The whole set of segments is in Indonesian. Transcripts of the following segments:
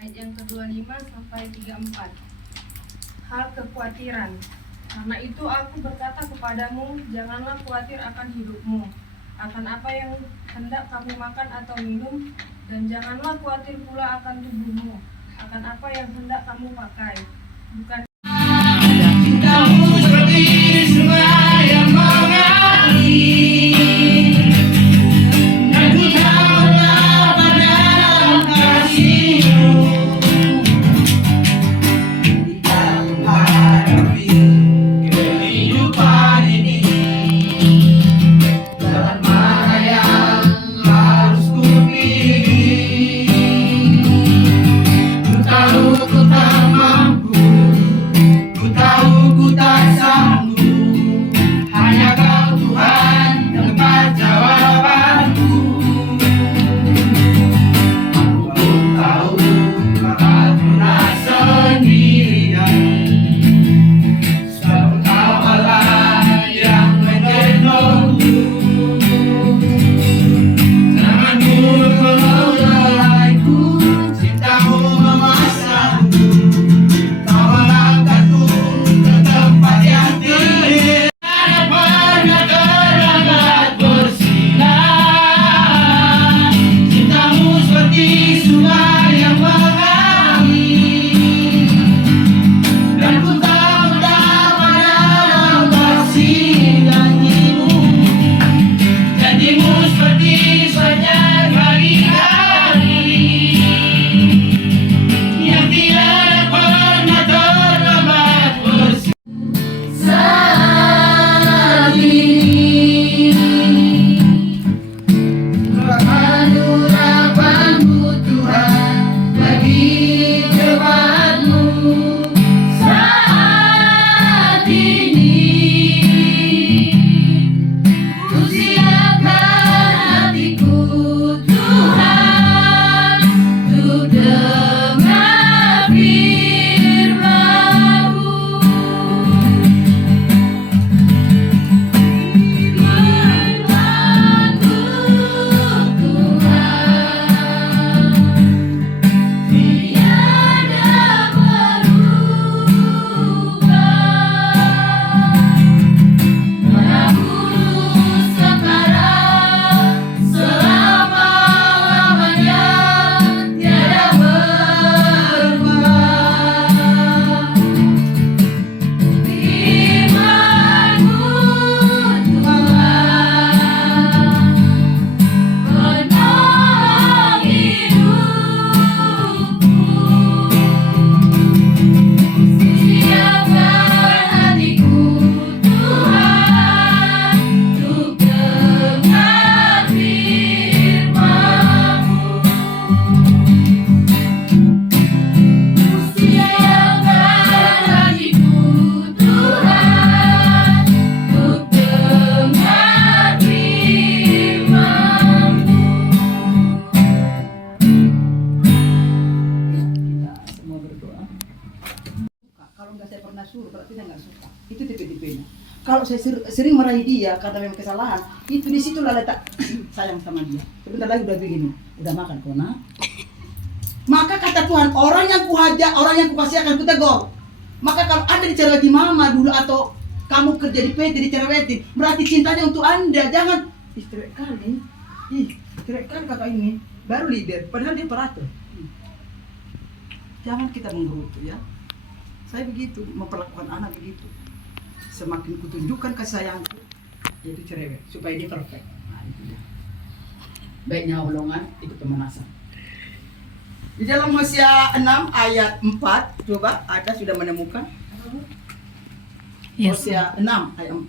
ayat yang ke-25 sampai 34. Hal kekhawatiran. Karena itu aku berkata kepadamu, janganlah khawatir akan hidupmu, akan apa yang hendak kamu makan atau minum, dan janganlah khawatir pula akan tubuhmu, akan apa yang hendak kamu pakai. Bukan cintamu seperti sungai yang mengalir, dan ku tahulah pada kasih-Mu. Jika menghadapi kehidupan ini, jalan mana yang harus ku pilih? Ku tahu ku tak mampu, ku tahu ku tak sanggup, hanya Kau Tuhan tempat jawabanku. Aku pun tahu bakal pernah sendirian, sebab Kau Allah yang menolongku. Tangan-Mu mengelolaiku, cinta-Mu memasangku. Kau melangkahku ke tempat yang tinggi. Tiada pernah terlambat bersinar, cinta-Mu seperti sungai yang mengalir, dan ku tahu dapat dalam kasih janji-Mu. Janji-Mu seperti fajar pagi hari, yang tidak pernah terlambat bersinar. Saat ini anugerahmu Tuhan bagi jemaat-Mu. Saat ini ku siapkan hatiku Tuhan, untuk dengar firman-Mu. Firman-Mu Tuhan, tiada berubah, menabur sekarang selama-lamanya, tiada berubah. Firman-Mu Tuhan, penolong hidupku. Siapkan hatiku Tuhan, untuk dengar firman-Mu. Siapkan hatiku Tuhan, untuk dengar firman-Mu. Kita semua berdoa. Kalau nggak saya pernah suruh, berarti dia nggak suka. Itu tipe-tipenya. Kalau saya sering marahi dia karena memang kesalahan, itu di situ lah letak sayang sama dia. Sebentar lagi udah begini, udah makan kau nak. Maka kata Tuhan, orang yang kuhajar, orang yang kukasih akan kutegur. Maka kalau Anda dicereweti mama dulu atau kamu kerja di PT dicerewetin, berarti cintanya untuk Anda. Jangan cerewet kali. Cerewet kali kakak ini. Baru leader, padahal dia peratur. Jangan kita menggerutu ya. Saya begitu, memperlakukan anak begitu. Semakin kutunjukkan kasih sayangku, yaitu cerewet, supaya dia perfect. Nah, itu dia. Baiknya holongan, ikut pemanasan. Di dalam Hosea 6 ayat 4, coba ada sudah menemukan? Yes. Hosea 6 ayat 4.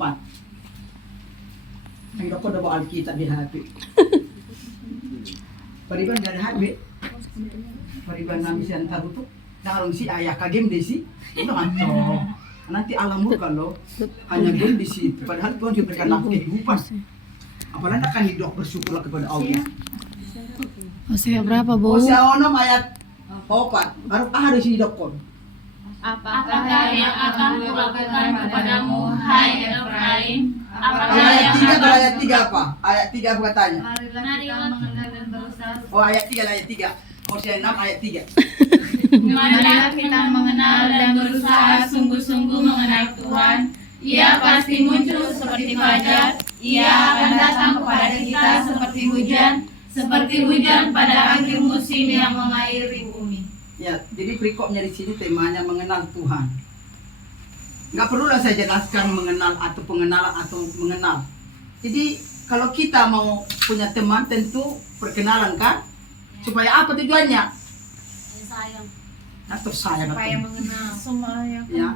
Yang dokter udah bawa Alkitab di HP. Pariban dari HP. Pariban nami si antar itu. Kalau si ayah kagem desi, itu ngaco. Nanti alam murka loh, hanya game di situ. Padahal Tuhan diberikan nafkah kehidupan. Apalagi akan hidup bersyukurlah kepada Allah. Hosea berapa, Bu? Hosea 6 ayat 4. Baru ada di hidup kon. Apakah yang akan kulakukan kepadamu, hai Efraim? Apakah Ayat yang 3 akan ayat 3 apa? Ayat 3 apa katanya? Marilah kita mengenal dan berusaha. Oh ayat 3 lah, ayat 3. Hosea 6 ayat 3. Marilah kita mengenal dan berusaha sungguh-sungguh mengenal Tuhan. Ia pasti muncul seperti fajar. Ia akan datang kepada kita seperti hujan pada akhir musim yang mengairi bumi. Ya, jadi perikopnya di sini temanya mengenal Tuhan. Nggak perlulah saya jelaskan mengenal atau pengenalan atau mengenal. Jadi kalau kita mau punya teman tentu perkenalan kan? Supaya apa tujuannya? Sayang. Atau sayang Supaya atau mengenal. ya.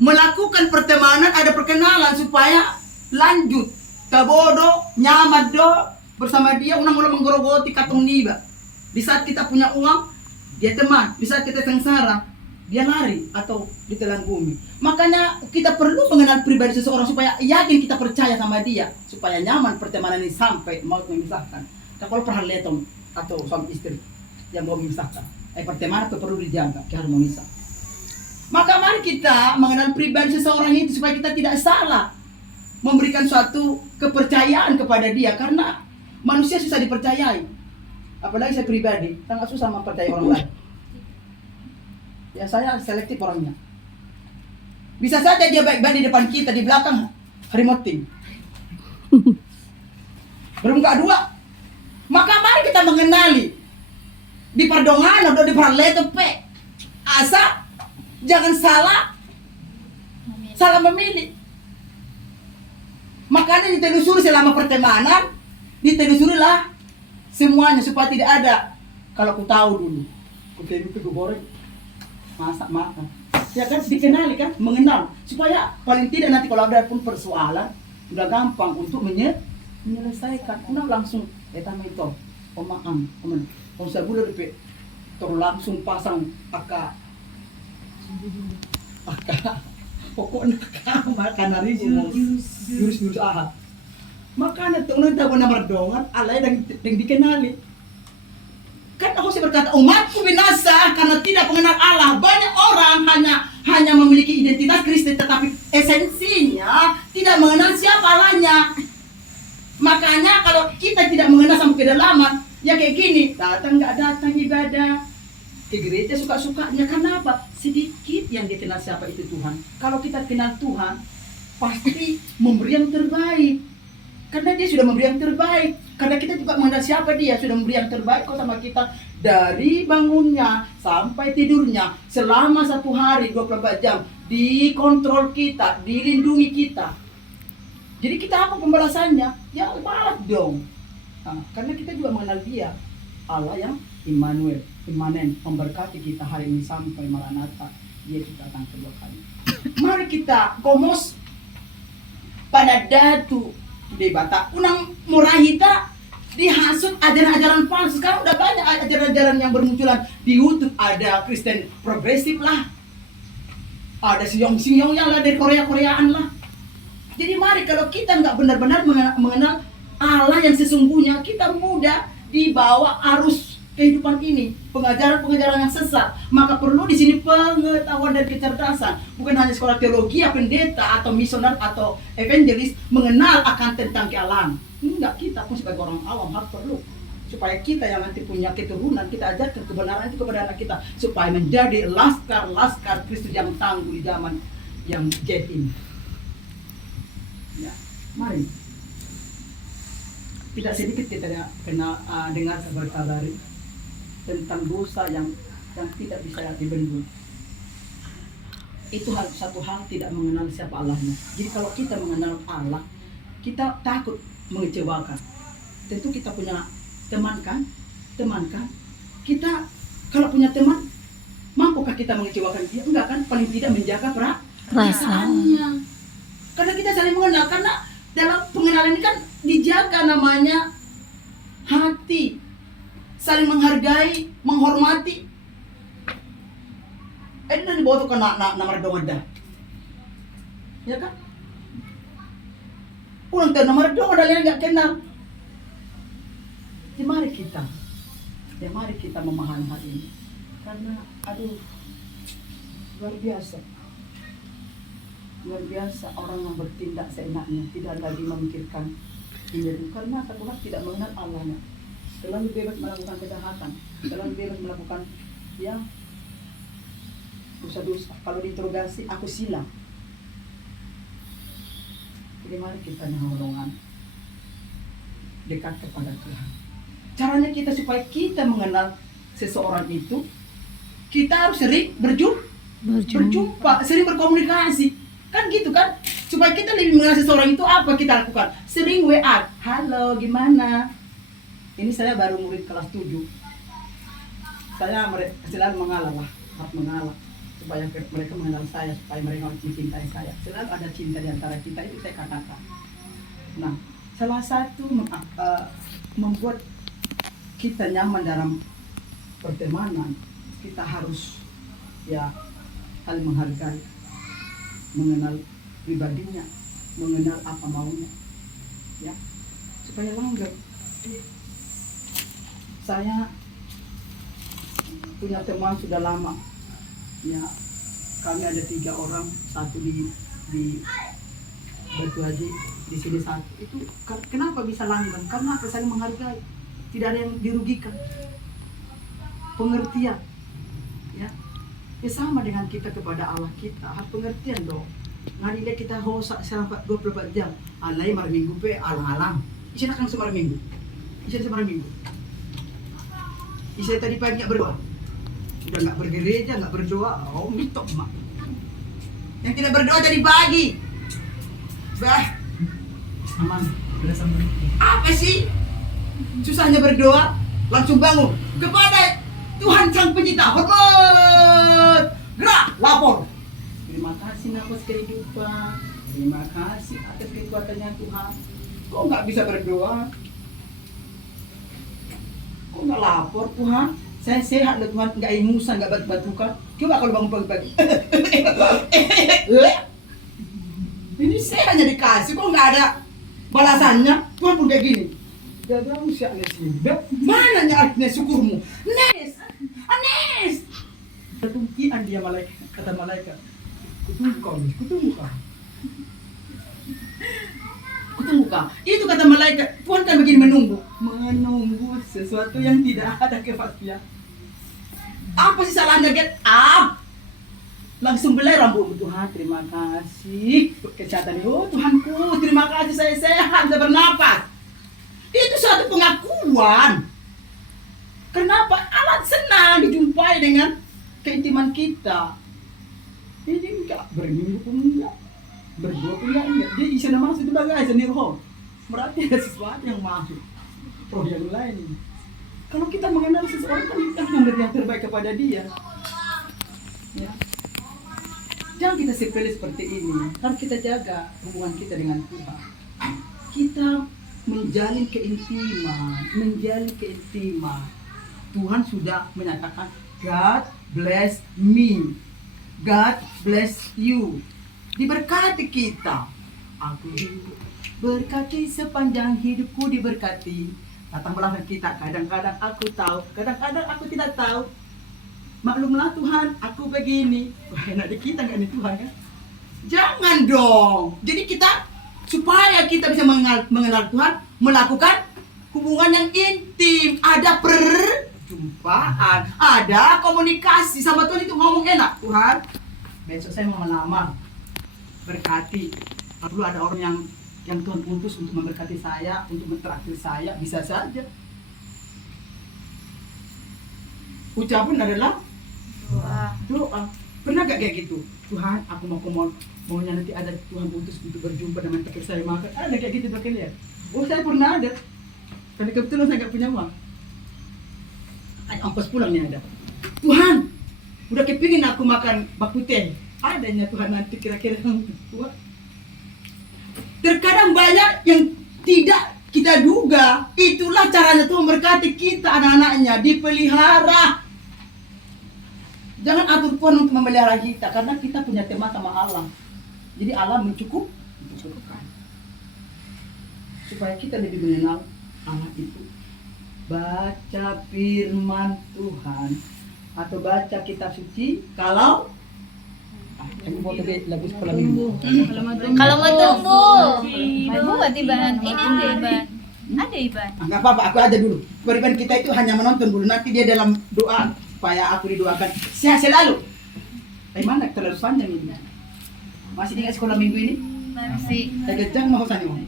Melakukan pertemanan ada perkenalan supaya lanjut. Kabodo, nyaman do bersama dia unang ulang menggerogoti katong niba. Di saat kita punya uang, dia teman. Di saat kita sengsara, dia lari atau ditelan bumi. Makanya kita perlu mengenal pribadi seseorang supaya yakin kita percaya sama dia, supaya nyaman pertemanan ini sampai maut memisahkan. Nah, kalau perhaleton atau suami istri yang mau memisahkan, pertemanan itu perlu dijaga keharmonisan. Maka mari kita mengenal pribadi seseorang itu supaya kita tidak salah memberikan suatu kepercayaan kepada dia, karena manusia susah dipercayai. Apalagi saya pribadi, sangat susah mempercayai orang lain. Ya saya selektif orangnya. Bisa saja dia baik-baik di depan kita, di belakang remoting. Bermuka dua. Maka mari kita mengenali di pardongan atau di parleto pe. Asa jangan salah memilih. Makanya ditelusuri selama pertemanan, ditelusurilah semuanya supaya tidak ada. Kalau aku tahu dulu, aku goreng, masak makan. Ya kan dikenali kan, mengenal supaya paling tidak nanti kalau ada pun persoalan udah gampang untuk menyelesaikan. Udah langsung etama itu, omaan, om sabula depe, terus langsung pasang aka pokoknya karena jurus aha. Makanya tuh nunda benar berdongan, alay dan dikenali. Kan aku sih berkata umatku binasa karena tidak mengenal Allah. Banyak orang hanya memiliki identitas Kristen tetapi esensinya tidak mengenal siapa Allahnya. Makanya kalau kita tidak mengenal sampai kedalaman, ya kayak gini, datang nggak datang ibadah ke gereja suka-sukanya. Karena apa? Sedikit yang dikenal siapa itu Tuhan. Kalau kita kenal Tuhan, pasti memberi yang terbaik. Karena dia sudah memberi yang terbaik. Karena kita juga mengenal siapa dia, sudah memberi yang terbaik kok sama kita. Dari bangunnya sampai tidurnya, selama 1 hari 24 jam, dikontrol kita, dilindungi kita. Jadi kita apa pembalasannya? Ya balas dong. Nah, karena kita juga mengenal dia, Allah yang Immanuel, Immanen, memberkati kita hari ini sampai Maranatha, Yesus datang kedua kali. Mari kita komos pada datu debata unang murahita dihasut ajaran-ajaran palsu. Sekarang udah banyak ajaran-ajaran yang bermunculan di YouTube. Ada Kristen progresif lah, ada sinyong-sinyong yang lah dari Korea-Koreaan lah. Jadi mari kalau kita nggak benar-benar mengenal Allah yang sesungguhnya, kita mudah dibawa arus kehidupan ini, pengajaran-pengajaran yang sesat. Maka perlu di sini pengetahuan dan kecerdasan, bukan hanya sekolah teologi, pendeta atau misioner atau evangelis mengenal akan tentang kealahan. Enggak, kita pun sebagai orang awam harus perlu supaya kita yang nanti punya keturunan, kita ajarkan kebenaran itu kepada anak kita supaya menjadi laskar Kristus yang tangguh di zaman yang jet ini. Ya, mari. Tidak sedikit kita dengar kabar dari tentang dosa yang tidak bisa dibendung. Itu satu hal tidak mengenal siapa Allahnya. Jadi kalau kita mengenal Allah, kita takut mengecewakan. Tentu kita punya teman kan? Kita kalau punya teman, mampukah kita mengecewakan dia? Enggak kan? Paling tidak menjaga perasaannya. Karena kita saling mengenal. Karena dalam pengenalan ini kan dijaga namanya hati, saling menghargai, menghormati. Ini dibawa tuh ke nama dong ada, ya kan? Ulang tahun nomor dong ada yang nggak kenal. Ya mari kita memahami hal ini, karena luar biasa orang yang bertindak seenaknya, tidak lagi memikirkan ini, karena satu hal tidak mengenal Allahnya, terlalu bebas melakukan kejahatan. dalam bebas melakukan ya dosa-dosa. Kalau diinterogasi aku silang. Jadi mari kita menolongan dekat kepada Tuhan. Caranya kita supaya kita mengenal seseorang itu, kita harus sering berjumpa, sering berkomunikasi. Kan gitu kan? Supaya kita lebih mengenal seseorang itu, apa kita lakukan? Sering WA, halo gimana? Ini saya baru murid kelas 7. Saya selalu mengalah, harus mengalah. Supaya mereka mengenal saya, supaya mereka mencintai saya. Selalu ada cinta di antara kita, itu saya katakan. Nah, salah satu membuat kita nyaman dalam pertemanan, kita harus ya saling menghargai, mengenal pribadinya, mengenal apa maunya, ya supaya langgeng. Saya punya teman sudah lama, ya kami ada 3 orang, satu di Batu Haji, di sini satu. Itu kenapa bisa langgeng? Karena saling menghargai, tidak ada yang dirugikan, pengertian, ya sama dengan kita kepada Allah kita, harus pengertian dong. Ngadile kita hosak selama 24 jam, alai mar minggu pe alang-alang, isi nak semar minggu, isi tadi pagi nggak berdoa, udah nggak bergereja, nggak berdoa, oh mitok mak. Yang tidak berdoa tadi pagi, bah, aman, apa sih? Susahnya berdoa, langsung bangun kepada Tuhan Sang Pencipta, hormat, gerak, lapor. Terima kasih nafas kehidupan, terima kasih atas kekuatannya Tuhan. Kok nggak bisa berdoa? Kok nggak lapor Tuhan? Saya sehat loh Tuhan, nggak ingusan, nggak batu-batukan. Coba kalau bangun pagi-pagi. Ini saya hanya dikasih, kok nggak ada balasannya? Tuhan pun kayak gini. Jadi aku siapnya sini. Mana artinya syukurmu? Anes. Ketumpian dia malaikat, kata malaikat. Kutunggu kau. Itu kata malaikat. Tuhan kan begini menunggu sesuatu yang tidak ada kepastian. Apa sih salahnya? Get up. Langsung belai rambutmu. Tuhan terima kasih kesehatan. Oh Tuhanku terima kasih, saya sehat, saya bernapas. Itu suatu pengakuan. Kenapa? Allah senang dijumpai dengan keintiman kita. Ini enggak berminggu pun enggak, berdua pun enggak. Dia isi nama masuk itu bagai sendiri roh. Berarti ada sesuatu yang masuk. Roh yang lain. Kalau kita mengenal seseorang kan kita memberi yang terbaik kepada dia. Ya. Jangan kita sepele seperti ini. Harus kita jaga hubungan kita dengan Tuhan. Kita menjalin keintiman. Tuhan sudah menyatakan God bless me, God bless you. Diberkati kita. Aku hidup berkati sepanjang hidupku, diberkati. Datang belakang kita, kadang-kadang aku tahu, kadang-kadang aku tidak tahu. Maklumlah Tuhan, aku begini. Wah, enak di kita nggak nih Tuhan ya? Jangan dong. Jadi kita supaya kita bisa mengenal Tuhan, melakukan hubungan yang intim, ada perjumpaan, ada komunikasi sama Tuhan. Itu ngomong enak. Tuhan, besok saya mau melamar, berkati. Lalu ada orang yang Tuhan utus untuk memberkati saya, untuk mentraktir saya, bisa saja. Ucapan adalah doa. Pernah gak kayak gitu? Tuhan, aku maunya nanti ada Tuhan utus untuk berjumpa dengan pikir saya makan. Ada kayak gitu kalian? Oh, saya pernah ada. Tapi kebetulan saya gak punya uang. Ongkos pulangnya ada. Tuhan, udah kepingin aku makan bakpu teh. Adanya Tuhan nanti kira-kira tua. Terkadang banyak yang tidak kita duga. Itulah caranya Tuhan berkati kita, anak-anaknya dipelihara. Jangan atur Tuhan untuk memelihara kita, karena kita punya tema sama Allah. Jadi Allah mencukupkan. Supaya kita lebih mengenal Allah itu. Baca firman Tuhan atau baca kitab suci kalau lagu sekolah minggu. Kalau mau tumbuh, ibu berarti bahan ini deh bahan. Ada Iban. Enggak apa-apa, aku aja dulu. Kewajiban kita itu hanya menonton dulu. Nanti dia dalam doa supaya aku didoakan sehat selalu. Mana terlalu panjang ini? Masih ingat sekolah minggu ini? Masih. Saya kencang mau sana mau.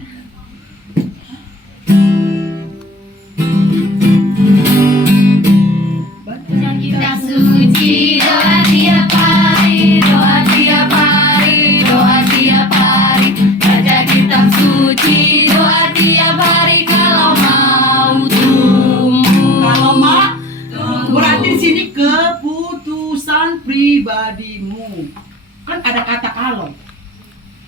Kitab suci, doa tiap hari, doa tiap hari, doa tiap hari. Baca kitab suci, doa tiap hari kalau mau tumbuh. Kalau berarti di sini keputusan pribadimu. Kan ada kata kalau.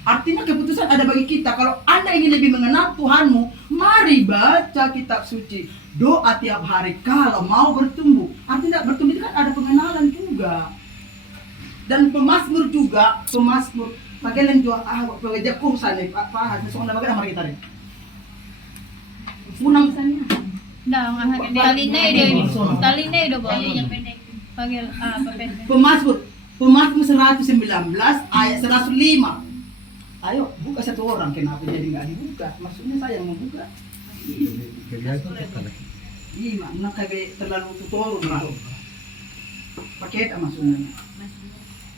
Artinya keputusan ada bagi kita. Kalau Anda ingin lebih mengenal Tuhanmu, mari baca kitab suci. Doa tiap hari kalau mau bertumbuh. Artinya bertumbuh itu kan ada pengenalan juga. Dan pemazmur juga, pemazmur. Pagailan doa pagajak ko sana pa so na magana mari kita rin. Unang Talinay do ba? Pagil papel. Pemazmur 119 ayat 105. Ayo buka satu orang, kenapa jadi nggak dibuka? Maksudnya saya yang membuka. Iya, nak kayak terlalu tutor lah. Paket maksudnya.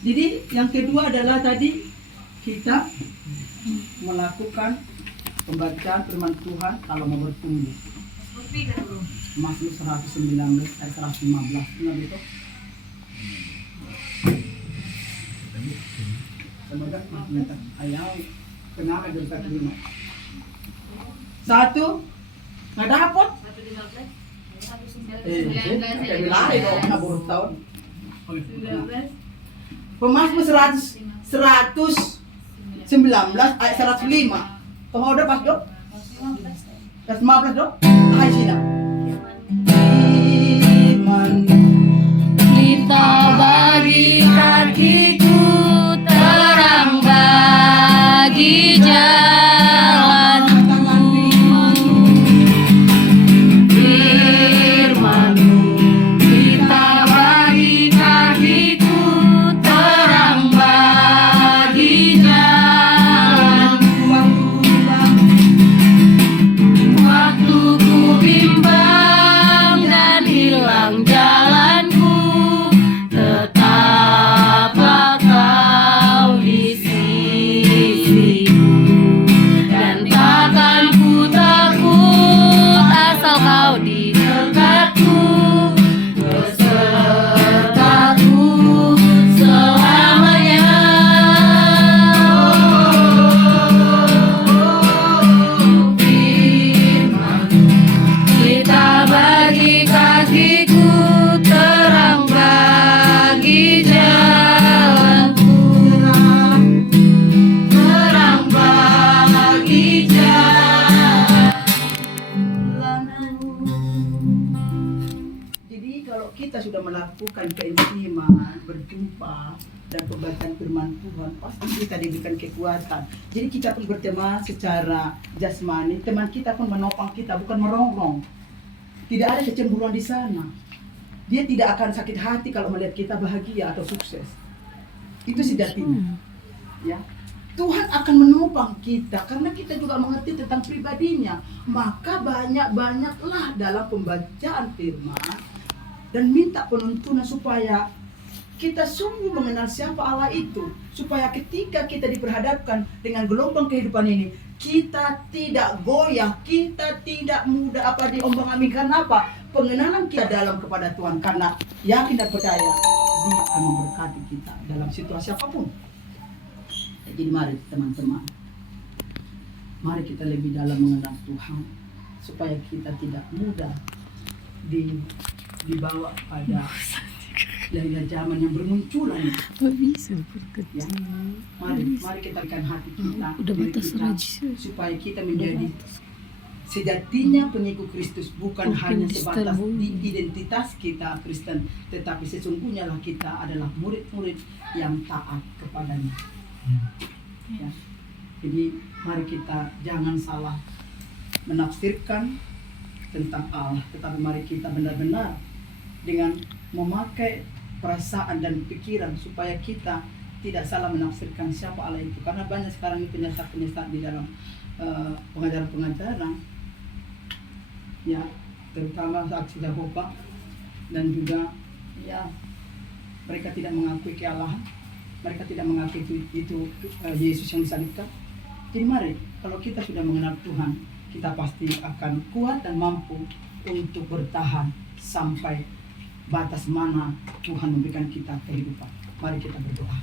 Jadi yang kedua adalah tadi kita melakukan pembacaan firman Tuhan kalau mau bertumbuh. Mazmur 119 ayat 115. Ingat itu? Semoga minta ayam kenapa dosa kelima. Satu nggak dapat. Kayak lari dong, nabur tahun. Pemazmur 119 ayat 105. Kamu udah pas dong? 115 dong? Ayat sini. Iman Kita bagi kakiku terang bagi jalanmu. Firman-Mu kita bagi kakiku terang bagi jalanmu. Waktu ku bimbang dan hilang jalanku, tetaplah Kau di sisiku, dan takkan ku takut asal Kau di dekatku, besertaku selamanya. Kita bagi kakiku terang bagi jalanku, terang bagi jalanku. Jadi kalau kita sudah melakukan keintiman, berjumpa dan pembacaan firman Tuhan, pasti kita diberikan kekuatan. Jadi kita pun berteman secara jasmani, teman kita pun menopang kita, bukan merongrong. Tidak ada kecemburuan di sana. Dia tidak akan sakit hati kalau melihat kita bahagia atau sukses. Itu sejatinya. Ya. Tuhan akan menopang kita karena kita juga mengerti tentang pribadinya. Maka banyak-banyaklah dalam pembacaan firman dan minta penuntunan supaya kita sungguh mengenal siapa Allah itu, supaya ketika kita diperhadapkan dengan gelombang kehidupan ini, kita tidak goyah, kita tidak mudah diombang-ambingkan apa? Pengenalan kita dalam kepada Tuhan, karena yakin dan percaya Dia akan memberkati kita dalam situasi apapun. Jadi mari teman-teman, mari kita lebih dalam mengenal Tuhan, supaya kita tidak mudah dibawa pada dari zaman yang bermunculan. Ya. Mari kita berikan hati kita, diri kita, supaya kita menjadi sejatinya pengikut Kristus, bukan hanya sebatas di identitas kita Kristen, tetapi sesungguhnya lah kita adalah murid-murid yang taat kepadanya. Ya. Jadi mari kita jangan salah menafsirkan tentang Allah, tetapi mari kita benar-benar dengan memakai perasaan dan pikiran supaya kita tidak salah menafsirkan siapa Allah itu. Karena banyak sekarang ini penyesat-penyesat di dalam pengajaran-pengajaran ya, terutama saksi Yehova, dan juga ya mereka tidak mengakui kealahan, mereka tidak mengakui itu Yesus yang disalibkan. Jadi mari, kalau kita sudah mengenal Tuhan, kita pasti akan kuat dan mampu untuk bertahan sampai batas mana Tuhan memberikan kita kehidupan. Mari kita berdoa.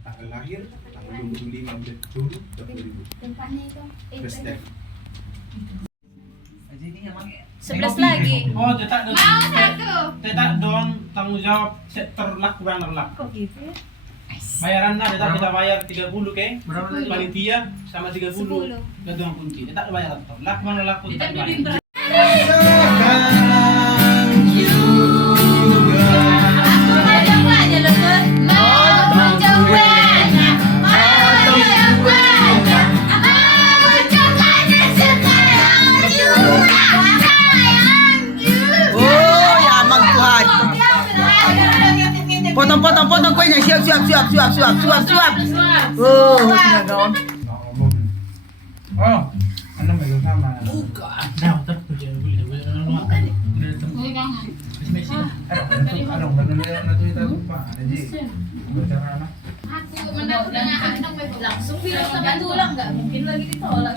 Tanggal lahir tanggal 25 Juli 2000. Presiden. 11 lagi. Oh, cetak dong. Mau satu. Cetak dong tanggung jawab sektor lakukan terlak. Kok gitu? Bayaran lah, cetak kita bayar 30 ke. Berapa tadi? Panitia sama 30. 10. Gantungan kunci. Cetak bayaran toh. Lakukan laku. Kita tak beli bayar. Oh, ya aman Tuhan. Potong kuenya, siap. Oh, sudah kawan. Oh, Anda megang sama. Bukan. Nah, tapi jangan beli. Aku menang langsung bilang sama tulang nggak mungkin lagi ditolak.